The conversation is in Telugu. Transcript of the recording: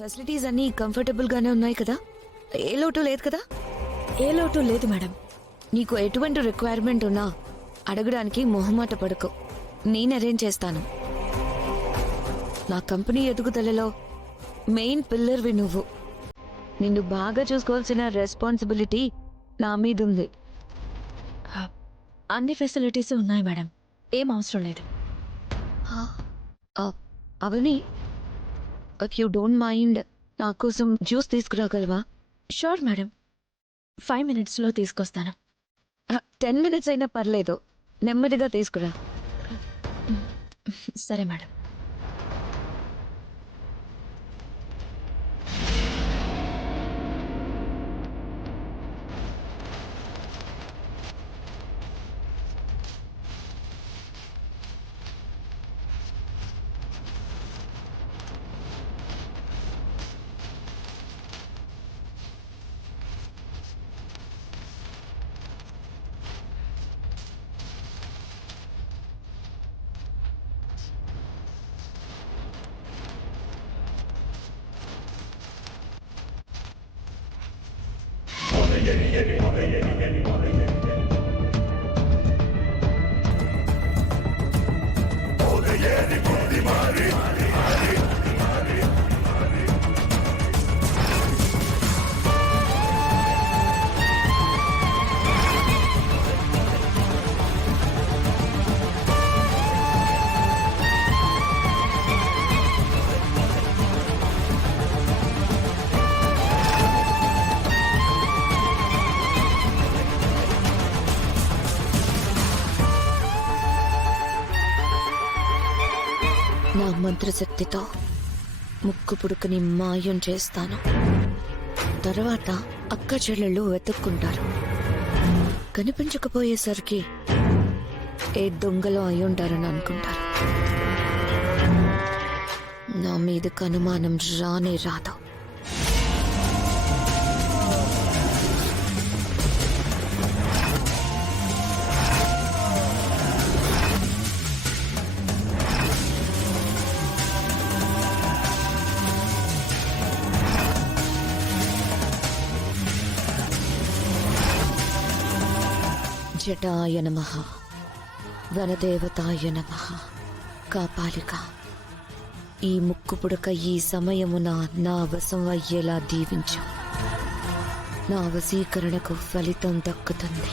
ఫెసిలిటీస్ అన్నీ కంఫర్టబుల్ గానే ఉన్నాయి కదా? ఏ లోటు లేదు కదా? ఏ లోటు లేదు మేడం. నీకు ఎటువంటి రిక్వైర్మెంట్ ఉన్నా అడగడానికి మొహమాట పడకు, నేను అరేంజ్ చేస్తాను. నా కంపెనీ ఎదుగుదలలో మెయిన్ పిల్లర్వి నువ్వు. నిన్ను బాగా చూసుకోవాల్సిన రెస్పాన్సిబిలిటీ నా మీద ఉంది. అన్ని ఫెసిలిటీస్ ఉన్నాయి మేడం, ఏం అవసరం లేదు. అవని, ఇఫ్ యూ డోంట్ మైండ్ నా కోసం జ్యూస్ తీసుకురాగలవా? షూర్ మేడం, 5 minutesలో తీసుకొస్తాను. 10 minutes అయినా పర్లేదు, నెమ్మదిగా తీసుకురా. సరే మేడం. నా మంత్రశక్తితో ముక్కు పుడుకుని మాయం చేస్తాను. తర్వాత అక్క చెల్లెళ్ళు వెతుక్కుంటారు. కనిపించకపోయేసరికి ఏ దొంగలో అయి ఉంటారని అనుకుంటారు. నా మీదకు అనుమానం రానే రాదు. జటాయ నమః, వనదేవతాయ నమః. కాపాలిక, ఈ ముక్కు పుడక ఈ సమయమున నా వశం అయ్యేలా దీవించు. నా వశీకరణకు ఫలితం దక్కుతుంది.